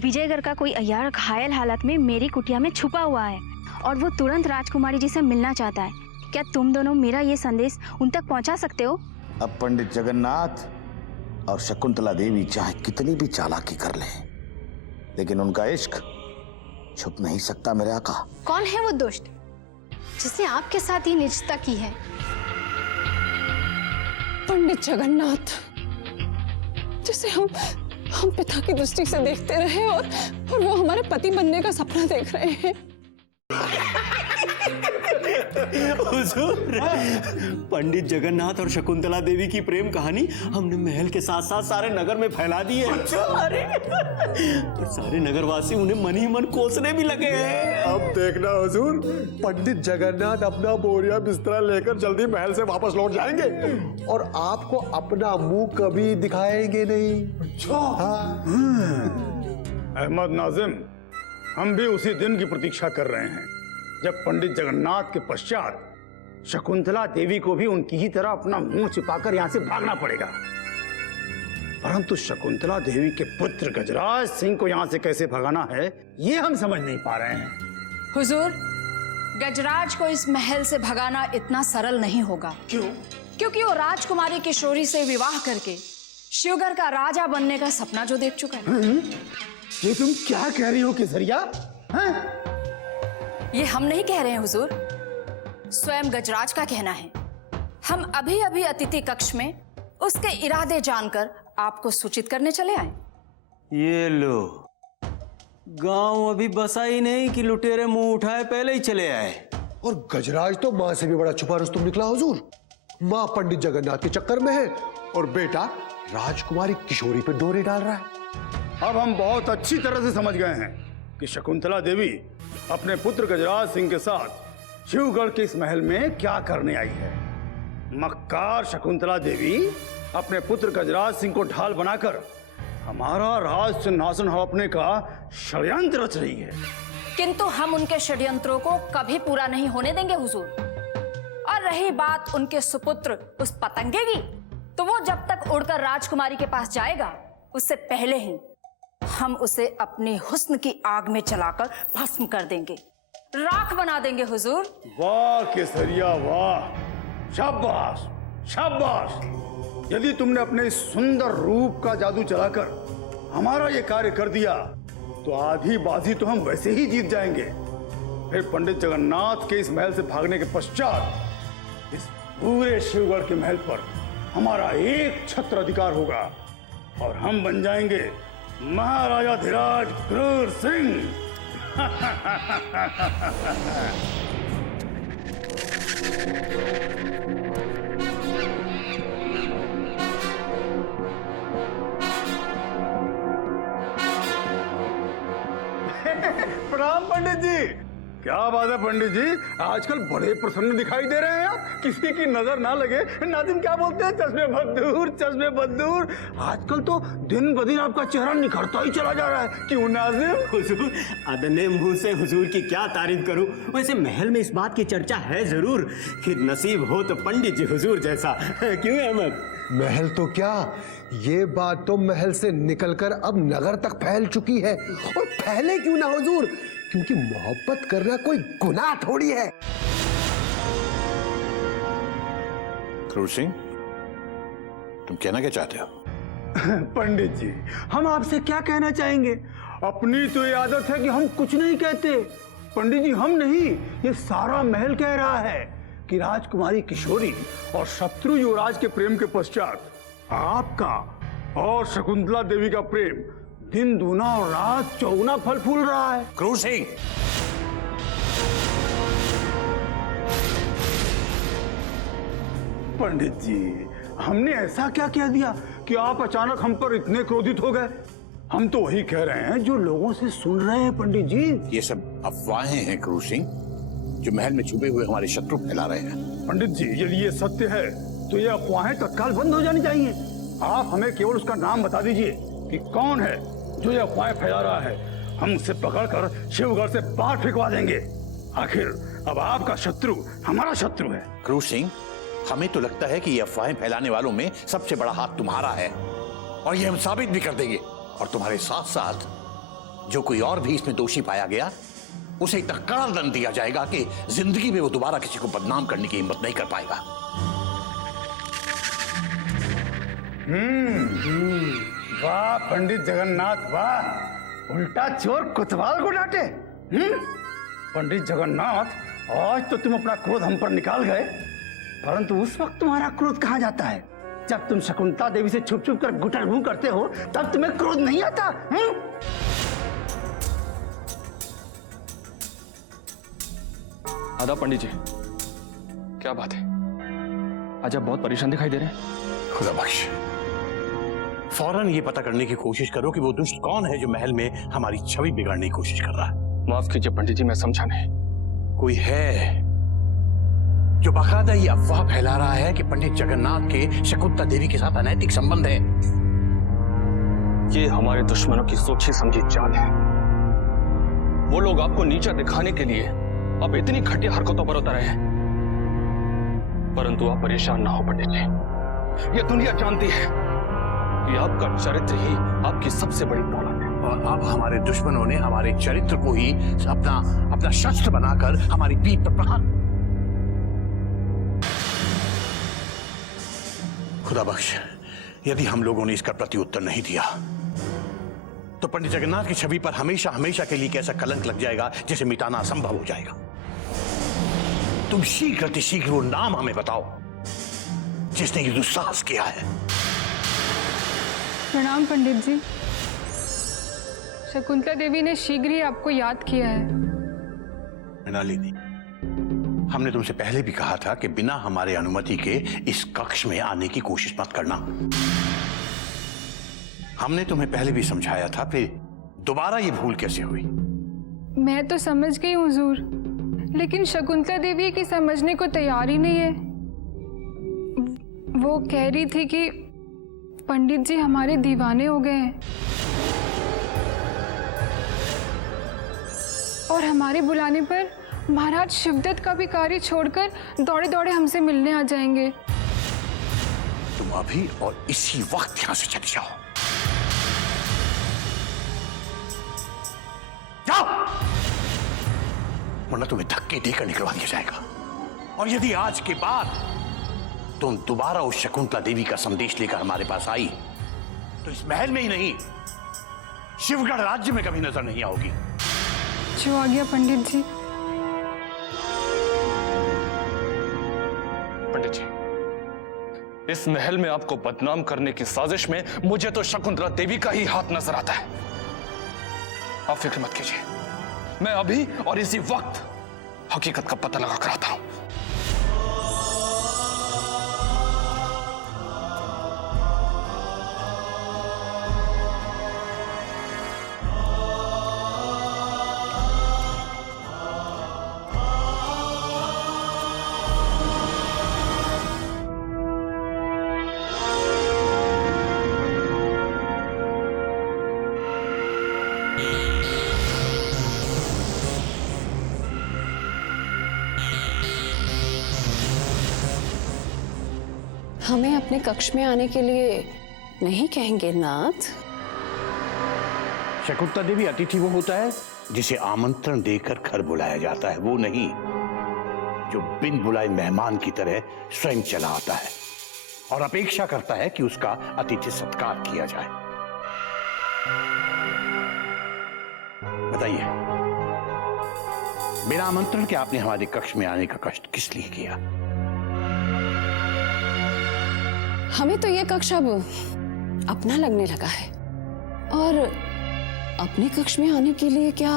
विजयगढ़ का कोई अय्यार घायल हालत में मेरी कुटिया में छुपा हुआ है और वो तुरंत राजकुमारी जी से मिलना चाहता है। क्या तुम दोनों मेरा ये संदेश उन तक पहुंचा सकते हो? अब पंडित जगन्नाथ और शकुंतला देवी चाहे कितनी भी चालाकी कर लें, लेकिन उनका इश्क छुप नहीं सकता मेरे आका। कौन है वो दुष्ट जिसने आपके साथ ये निजता की है? पंडित जगन्नाथ, जिसे हम पिता की दृष्टि से देखते रहे और वो हमारे पति बनने का सपना देख रहे हैं। हुजूर, पंडित जगन्नाथ और शकुंतला देवी की प्रेम कहानी हमने महल के साथ साथ सारे नगर में फैला दी है। अरे तो सारे नगरवासी उन्हें मन ही मन कोसने भी लगे हैं। अब देखना हुजूर, पंडित जगन्नाथ अपना बोरिया बिस्तरा लेकर जल्दी महल से वापस लौट जाएंगे और आपको अपना मुंह कभी दिखाएंगे नहीं। अहमद नाजिम, हम भी उसी दिन की प्रतीक्षा कर रहे हैं जब पंडित जगन्नाथ के पश्चात शकुंतला देवी को भी उनकी ही तरह अपना मुंह छिपाकर यहां से भागना पड़ेगा। परंतु शकुंतला देवी के पुत्र गजराज सिंह को यहां से कैसे भगाना है, ये हम समझ नहीं पा रहे हैं। हुजूर, गजराज को इस महल से भगाना इतना सरल नहीं होगा। क्यों? क्योंकि वो राजकुमारी किशोरी से विवाह करके शिवगढ़ का राजा बनने का सपना जो देख चुका है। ये तुम क्या कह रही हो केसरिया? ये हम नहीं कह रहे हैं हुजूर, स्वयं गजराज का कहना है। हम अभी अभी अतिथि कक्ष में उसके इरादे जानकर आपको सूचित करने चले आए। ये लो, गांव अभी बसा ही नहीं कि लुटेरे मुंह उठाए पहले ही चले आए। और गजराज तो माँ से भी बड़ा छुपा रुस्तम निकला हुजूर। माँ पंडित जगन्नाथ के चक्कर में है और बेटा राजकुमारी किशोरी पे डोरे डाल रहा है। अब हम बहुत अच्छी तरह से समझ गए हैं कि शकुंतला देवी अपने पुत्र गजराज सिंह के साथ शिवगढ़ के इस महल में क्या करने आई है। मक्कार शकुंतला देवी अपने पुत्र गजराज सिंह को ढाल बनाकर हमारा राज सिंहासन हड़पने का षड्यंत्र रच रही है। किंतु हम उनके षड्यंत्रों को कभी पूरा नहीं होने देंगे हुजूर। और रही बात उनके सुपुत्र उस पतंगे की, तो वो जब तक उड़कर राजकुमारी के पास जाएगा उससे पहले ही हम उसे अपनी हुस्न की आग में जलाकर भस्म कर देंगे, राख बना देंगे हुजूर। वाह केसरिया वाह, शाबाश शाबाश। यदि तुमने अपने इस सुंदर रूप का जादू चलाकर हमारा ये कार्य कर दिया तो आधी बाजी तो हम वैसे ही जीत जाएंगे। फिर पंडित जगन्नाथ के इस महल से भागने के पश्चात इस पूरे शिवगढ़ के महल पर हमारा एक छत्र अधिकार होगा और हम बन जाएंगे महाराजा धीराज क्रूर सिंह। प्रणाम पंडित जी। क्या बात है पंडित जी, आजकल बड़े प्रसन्न दिखाई दे रहे हैं आप। किसी की नजर ना लगे। नाजिम क्या बोलते हैं, चश्मे बदूर चश्मे बदूर। आजकल तो दिन ब दिन आपका चेहरा निखरता ही चला जा रहा है। क्यों नाजिम? हुजूर, अदने मुंह से हुजूर की क्या तारीफ करूं। वैसे महल में इस बात की चर्चा है जरूर कि नसीब हो तो पंडित जी हुजूर जैसा। क्यों अहमद? महल तो क्या, ये बात तो महल से निकलकर अब नगर तक फैल चुकी है। और फैले क्यों ना हुजूर, क्योंकि मोहब्बत करना कोई गुनाह थोड़ी है। क्रूर सिंह, तुम कहना क्या चाहते हो? पंडित जी, हम आपसे क्या कहना चाहेंगे। अपनी तो ये आदत है कि हम कुछ नहीं कहते। पंडित जी, हम नहीं, ये सारा महल कह रहा है कि राजकुमारी किशोरी और शत्रु युवराज के प्रेम के पश्चात आपका और शकुंतला देवी का प्रेम दिन दूना और रात चौगुना फल फूल रहा है। क्रूर सिंह, पंडित जी, हमने ऐसा क्या कह दिया कि आप अचानक हम पर इतने क्रोधित हो गए? हम तो वही कह रहे हैं जो लोगों से सुन रहे हैं पंडित जी। ये सब अफवाहें हैं क्रूर सिंह, जो महल में छुपे हुए हमारे शत्रु फैला रहे हैं। पंडित जी, यदि ये सत्य है तो ये अफवाहें तत्काल बंद हो जानी चाहिए। आप हमें केवल उसका नाम बता दीजिए कि कौन है जो ये अफवाहें फैला रहा है। हम उसे पकड़कर शिवगढ़ से बाहर फेंकवा देंगे। आखिर अब आपका शत्रु हमारा शत्रु है। क्रूर सिंह, हमें तो लगता है कि ये अफवाहें फैलाने वालों में सबसे बड़ा हाथ तुम्हारा है और ये हम साबित भी कर देंगे। और तुम्हारे साथ साथ जो कोई और भी इसमें दोषी पाया गया उसे इतना कड़ा दंड दिया जाएगा कि जिंदगी में वो दोबारा किसी को बदनाम करने की हिम्मत नहीं कर पाएगा। वाह पंडित जगन्नाथ वाह, उल्टा चोर कोतवाल को डांटे। पंडित जगन्नाथ, आज तो तुम अपना क्रोध हम पर निकाल गए, परंतु उस वक्त तुम्हारा क्रोध कहाँ जाता है जब तुम शकुंतला देवी से छुप छुप कर गुटरगू करते हो, तब तुम्हें क्रोध नहीं आता। आदाब पंडित जी, क्या बात है? आज आप बहुत परेशान दिखाई दे रहे हैं। खुदा बख्श, फौरन ये पता करने की कोशिश करो कि वो दुष्ट कौन है जो महल में हमारी छवि बिगाड़ने की कोशिश कर रहा है। माफ कीजिए पंडित जी, मैं समझा नहीं। कोई है जो बाकायदा ये अफवाह फैला रहा है कि पंडित जगन्नाथ के शकुंतला देवी के साथ अनैतिक संबंध है। ये हमारे दुश्मनों की सोची समझी चाल है। वो लोग आपको नीचा दिखाने के लिए अब इतनी घटिया हरकतों पर उतर हैं। परंतु आप परेशान ना हो पंडित जी, ये दुनिया जानती है कि आपका चरित्र ही आपकी सबसे बड़ी दौलत है। और अब हमारे दुश्मनों ने हमारे चरित्र को ही अपना शस्त्र बनाकर हमारी पीठ पर प्रहार। खुदा बख्श, यदि हम लोगों ने इसका प्रत्युत्तर नहीं दिया तो पंडित जगन्नाथ की छवि पर हमेशा हमेशा के लिए कैसा कलंक लग जाएगा जिसे मिटाना असंभव हो जाएगा। तुम शीघ्र अतिशीघ्र वो नाम हमें बताओ जिसने ये दुस्साहस किया है। प्रणाम पंडित जी, शकुंतला देवी ने शीघ्र ही आपको याद किया है। मृणालिनी, हमने तुमसे पहले भी कहा था कि बिना हमारे अनुमति के इस कक्ष में आने की कोशिश मत करना। हमने तुम्हें पहले भी समझाया था, फिर दोबारा ये भूल कैसे हुई? मैं तो समझ गई हुजूर, लेकिन शकुंतला देवी की समझने को तैयार ही नहीं है। वो कह रही थी कि पंडित जी हमारे दीवाने हो गए हैं और हमारे बुलाने पर महाराज शिवदत्त का भी कार्य छोड़कर दौड़े दौड़े हमसे मिलने आ जाएंगे। तुम अभी और इसी वक्त यहां से चले जाओ। जाओ, वरना तुम्हें धक्के देकर निकलवा दिया जाएगा। और यदि आज के बाद तुम दोबारा उस शकुंतला देवी का संदेश लेकर हमारे पास आई तो इस महल में ही नहीं, शिवगढ़ राज्य में कभी नजर नहीं आओगी। जो आ गया पंडित जी। पंडित जी, इस महल में आपको बदनाम करने की साजिश में मुझे तो शकुंतला देवी का ही हाथ नजर आता है। आप फिक्र मत कीजिए, मैं अभी और इसी वक्त हकीकत का पता लगा कर आता हूं। हमें अपने कक्ष में आने के लिए नहीं कहेंगे नाथ? शकुंतला देवी अतिथि वो होता है जिसे आमंत्रण देकर घर बुलाया जाता है, वो नहीं जो बिन बुलाए मेहमान की तरह स्वयं चला आता है और अपेक्षा करता है कि उसका अतिथि सत्कार किया जाए। बताइए, बिना आमंत्रण के आपने हमारे कक्ष में आने का कष्ट किस लिए किया? हमें तो ये कक्ष अब अपना लगने लगा है और अपने कक्ष में आने के लिए क्या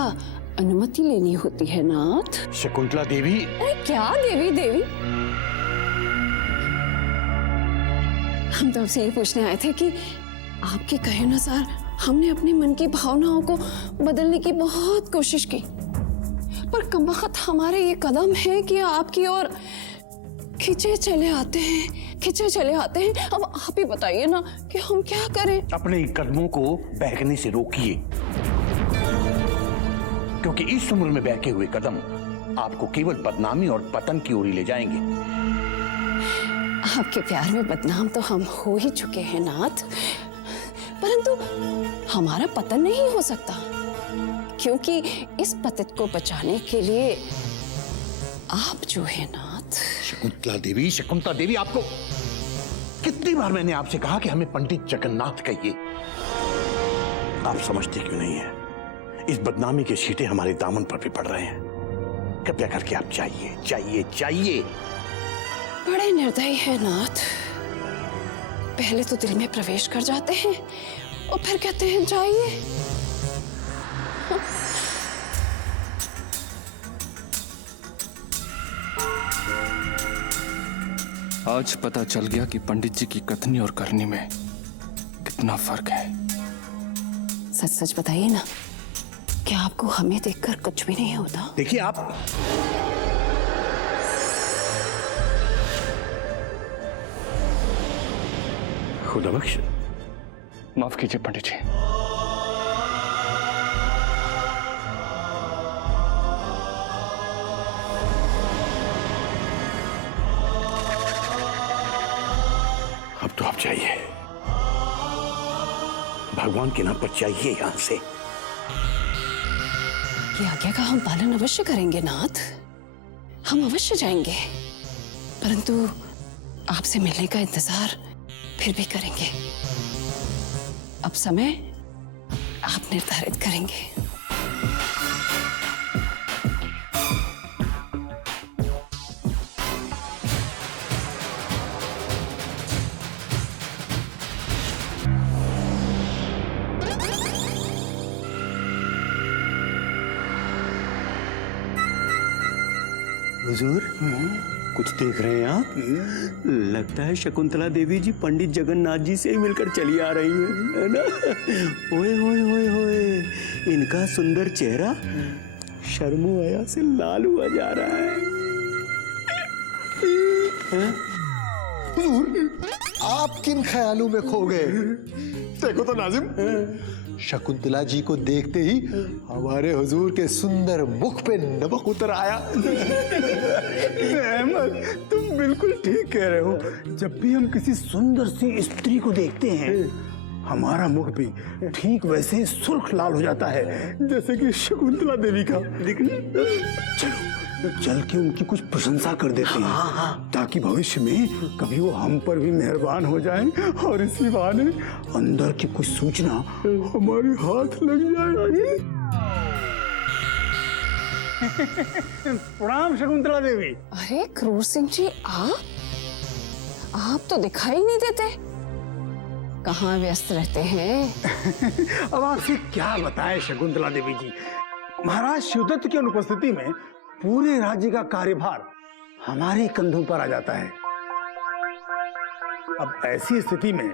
अनुमति लेनी होती है नाथ? शकुंतला देवी। अरे क्या देवी देवी, हम तो आपसे ये पूछने आए थे कि आपके कहे अनुसार हमने अपने मन की भावनाओं को बदलने की बहुत कोशिश की, पर कमबख्त हमारे ये कदम है कि आपकी ओर खिंचे चले आते हैं। अब आप ही बताइए ना कि हम क्या करें? अपने कदमों को बहकने से रोकिए, क्योंकि इस उम्र में बहके हुए कदम आपको केवल बदनामी और पतन की ओर ले जाएंगे। आपके प्यार में बदनाम तो हम हो ही चुके हैं नाथ, परंतु हमारा पतन नहीं हो सकता। क्योंकि इस पतित को बचाने के लिए आप जो है नाथ। शकुंतला देवी, आपको कितनी बार मैंने आपसे कहा कि हमें पंडित जगन्नाथ कहिए। आप समझते क्यों नहीं है? इस बदनामी के छींटे हमारे दामन पर भी पड़ रहे हैं। कृपया करके आप जाइए। बड़े निर्दयी है नाथ। पहले तो दिल में प्रवेश कर जाते हैं और फिर कहते हैं जाइए। आज पता चल गया कि पंडित जी की कथनी और करनी में कितना फर्क है। सच सच बताइए ना, क्या आपको हमें देखकर कुछ भी नहीं होता? देखिए आप खुदा बख्श। माफ कीजिए पंडित जी। अब तो आप जाइए, भगवान के नाम पर जाइए यहां से। ये आज्ञा का हम पालन अवश्य करेंगे नाथ। हम अवश्य जाएंगे, परंतु आपसे मिलने का इंतजार फिर भी करेंगे। अब समय आप निर्धारित करेंगे। हुजूर, कुछ देख रहे हैं आप? लगता है शकुंतला देवी जी पंडित जगन्नाथ जी से ही मिलकर चली आ रही है ना? ओए होए होए होए, इनका सुंदर चेहरा शर्मो हया से लाल हुआ जा रहा है। हुजूर, आप किन ख्यालों में खो गए? देखो तो नाजिम, शकुंतला जी को देखते ही हमारे हुजूर के सुंदर मुख पे नमक उतर आया। अहमद, तुम बिल्कुल ठीक कह रहे हो। जब भी हम किसी सुंदर सी स्त्री को देखते हैं, हमारा मुख भी ठीक वैसे ही सुर्ख लाल हो जाता है जैसे कि शकुंतला देवी का। चलो चल के उनकी कुछ प्रशंसा कर देते हैं, ताकि भविष्य में कभी वो हम पर भी मेहरबान हो जाएं और इसी बहाने अंदर की कुछ सूचना हमारे हाथ लग जाए। प्रणाम शकुंतला देवी। अरे क्रूर सिंह जी, आप तो दिखाई नहीं देते। कहाँ व्यस्त रहते हैं? अब आपसे क्या बताएं शकुंतला देवी जी, महाराज शिवदत्त की अनुपस्थिति में पूरे राज्य का कार्यभार हमारे कंधों पर आ जाता है। अब ऐसी स्थिति में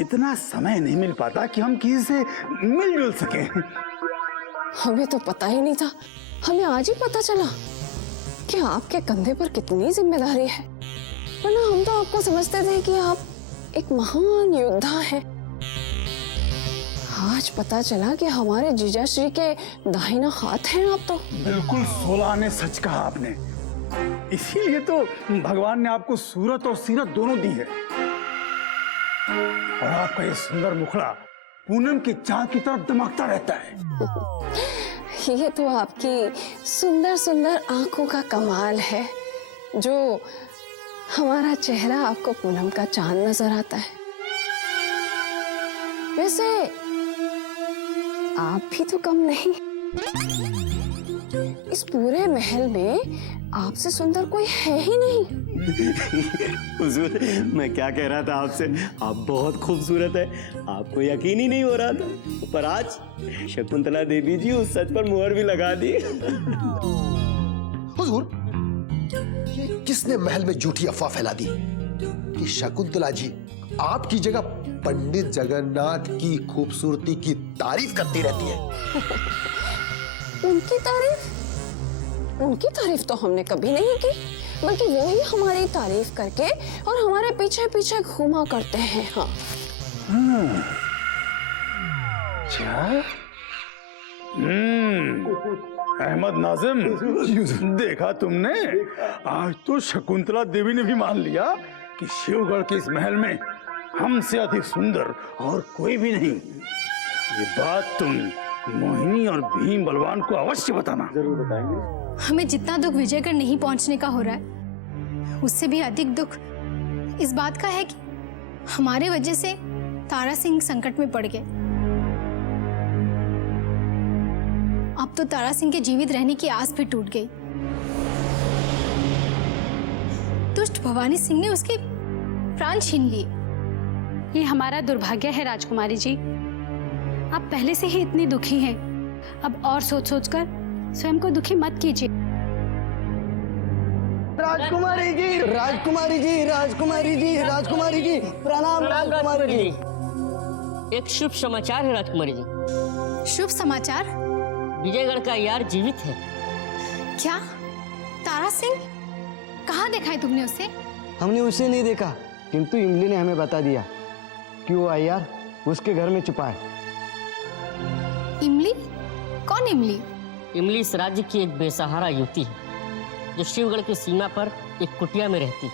इतना समय नहीं मिल पाता कि हम किसी से मिलजुल सकें। हमें तो पता ही नहीं था। हमें आज ही पता चला कि आपके कंधे पर कितनी जिम्मेदारी है। वरना हम तो आपको समझते थे कि आप एक महान योद्धा हैं। आज पता चला कि हमारे जीजा श्री के दाहिना हाथ हैं आप तो। बिल्कुल 16 ने सच कहा आपने। इसीलिए तो भगवान ने आपको सूरत और सीरत दोनों दी है। और आपका ये सुंदर मुखड़ा पूनम के चांद की तरफ दमकता रहता है। ये तो आपकी सुंदर सुंदर आंखों का कमाल है, जो हमारा चेहरा आपको पूनम का चांद नजर आता है। वैसे आप भी तो कम नहीं। इस पूरे महल में आपसे सुंदर कोई है ही नहीं। हुजूर, मैं क्या कह रहा था आपसे, आप बहुत खूबसूरत है। आपको यकीन ही नहीं हो रहा था, पर आज शकुंतला देवी जी उस सच पर मुहर भी लगा दी। हुजूर, ये किसने महल में झूठी अफवाह फैला दी कि शकुंतला जी आपकी जगह पंडित जगन्नाथ की खूबसूरती की तारीफ करती रहती है? उनकी तारीफ? उनकी तारीफ तो हमने कभी नहीं की, बल्कि वो ही हमारी तारीफ करके और हमारे पीछे पीछे घूमा करते हैं। हाँ। अहमद नाजिम, देखा तुमने, आज तो शकुंतला देवी ने भी मान लिया कि शिवगढ़ के इस महल में हमसे अधिक सुंदर और कोई भी नहीं। ये बात तुम मोहिनी और भीम बलवान को अवश्य बताना। जरूर बताएंगे। हमें जितना दुख विजयगढ़ नहीं पहुंचने का हो रहा है, उससे भी अधिक दुख इस बात का है कि हमारे वजह से तारा सिंह संकट में पड़ गए। अब तो तारा सिंह के जीवित रहने की आस भी टूट गई। दुष्ट भवानी सिंह ने उसके प्राण छीन लिए। ये हमारा दुर्भाग्य है राजकुमारी जी। आप पहले से ही इतनी दुखी हैं, अब और सोच सोच कर स्वयं को दुखी मत कीजिए। राजकुमारी जी, राजकुमारी जी, राजकुमारी जी, राजकुमारी जी, प्रणाम राजकुमारी जी। एक शुभ समाचार है राजकुमारी जी। शुभ समाचार? विजयगढ़ का यार जीवित है। क्या? तारा सिंह? कहाँ देखा है तुमने उसे? हमने उसे नहीं देखा, किंतु इमली ने हमें बता दिया कि वो यार उसके घर में छुपा है। इमली? कौन इमली? इमली इस राज्य की एक बेसहारा युवती है जो शिवगढ़ की सीमा पर एक कुटिया में रहती है,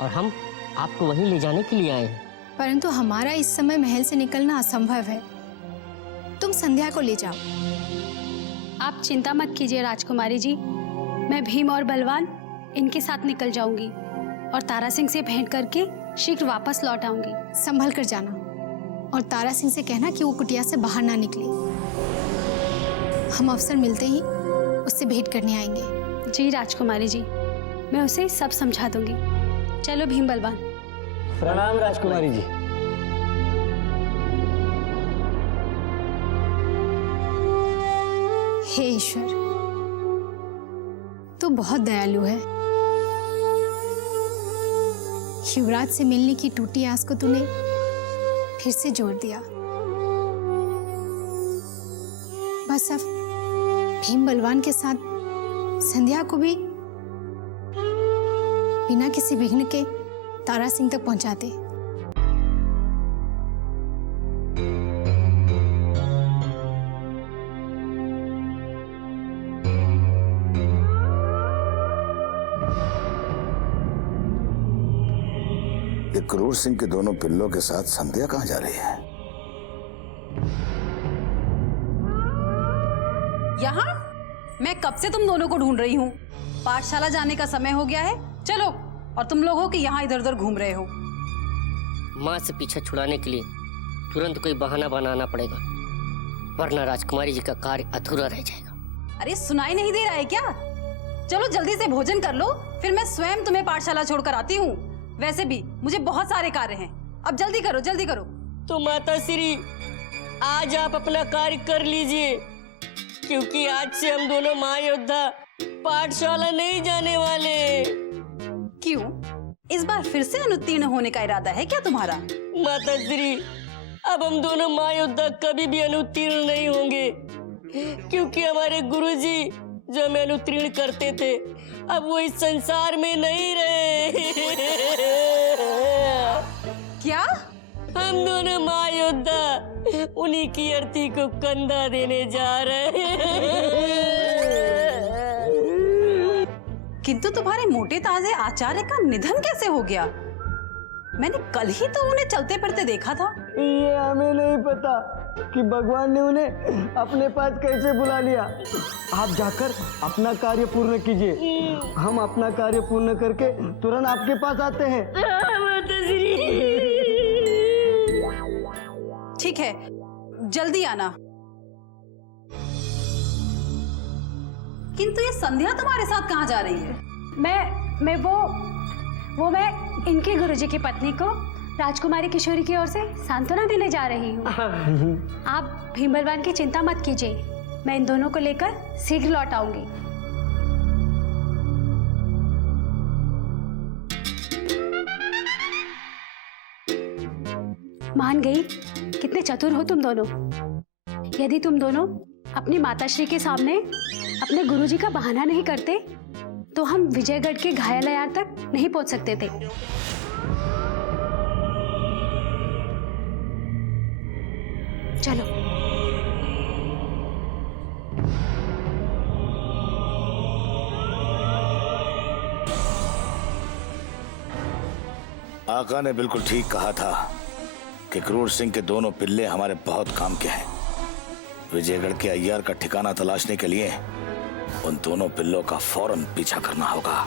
और हम आपको वहीं ले जाने के लिए आए हैं। परंतु हमारा इस समय महल से निकलना असंभव है। तुम संध्या को ले जाओ। आप चिंता मत कीजिए राजकुमारी जी, मैं भीम और बलवान इनके साथ निकल जाऊंगी और तारा सिंह से भेंट करके शीघ्र वापस लौट आऊंगी। संभल कर जाना, और तारा सिंह से कहना कि वो कुटिया से बाहर ना निकले। हम अवसर मिलते ही उससे भेंट करने आएंगे। जी राजकुमारी जी, मैं उसे सब समझा दूंगी। चलो भीम बलवान। प्रणाम राजकुमारी जी। हे ईश्वर, तू बहुत दयालु है। युवराज से मिलने की टूटी आस को तूने फिर से जोड़ दिया। बस अब भीम बलवान के साथ संध्या को भी बिना किसी विघ्न के तारा सिंह तक पहुंचाते। ये क्रूर सिंह के दोनों पिल्लों के साथ संध्या कहाँ जा रही है? यहाँ? मैं कब से तुम दोनों को ढूंढ रही हूँ। पाठशाला जाने का समय हो गया है, चलो। और तुम लोग हो कि यहाँ इधर उधर घूम रहे हो। माँ से पीछा छुड़ाने के लिए तुरंत कोई बहाना बनाना पड़ेगा, वरना राजकुमारी जी का कार्य अधूरा रह जाएगा। अरे सुनाई नहीं दे रहा है क्या? चलो जल्दी से भोजन कर लो, फिर मैं स्वयं तुम्हें पाठशाला छोड़कर आती हूँ। वैसे भी मुझे बहुत सारे कार्य हैं, अब जल्दी करो, जल्दी करो। तो माता श्री, आज आप अपना कार्य कर लीजिए, क्योंकि आज से हम दोनों महायोद्धा पाठशाला नहीं जाने वाले। क्यों? इस बार फिर से अनुत्तीर्ण होने का इरादा है क्या तुम्हारा? माता श्री, अब हम दोनों महायोद्धा कभी भी अनुत्तीर्ण नहीं होंगे, क्योंकि हमारे गुरुजी जो हमें अनुत्तीर्ण करते थे, अब वो इस संसार में नहीं रहे। क्या? हम दोनों महायोद्धा उन्हीं की अर्थी को कंधा देने जा रहे हैं। किंतु तुम्हारे मोटे ताजे आचार्य का निधन कैसे हो गया? मैंने कल ही तो उन्हें चलते फिरते देखा था। ये हमें नहीं पता कि भगवान ने उन्हें अपने पास कैसे बुला लिया। आप जाकर अपना कार्य पूर्ण कीजिए, हम अपना कार्य पूर्ण करके तुरंत आपके पास आते हैं। ठीक है, जल्दी आना। किंतु ये संध्या तुम्हारे साथ कहाँ जा रही है? मैं मैं इनके गुरुजी की पत्नी को राजकुमारी किशोरी की ओर से सांत्वना देने जा रही हूँ। आप भीम बलवान की चिंता मत कीजिए, मैं इन दोनों को लेकर शीघ्र लौट आऊंगी। मान गई, कितने चतुर हो तुम दोनों। यदि तुम दोनों अपनी माताश्री के सामने अपने गुरुजी का बहाना नहीं करते, तो हम विजयगढ़ के घायलयार तक नहीं पहुंच सकते थे। चलो। आका ने बिल्कुल ठीक कहा था कि क्रूर सिंह के दोनों पिल्ले हमारे बहुत काम के हैं। विजयगढ़ के अय्यर का ठिकाना तलाशने के लिए उन दोनों पिल्लों का फौरन पीछा करना होगा।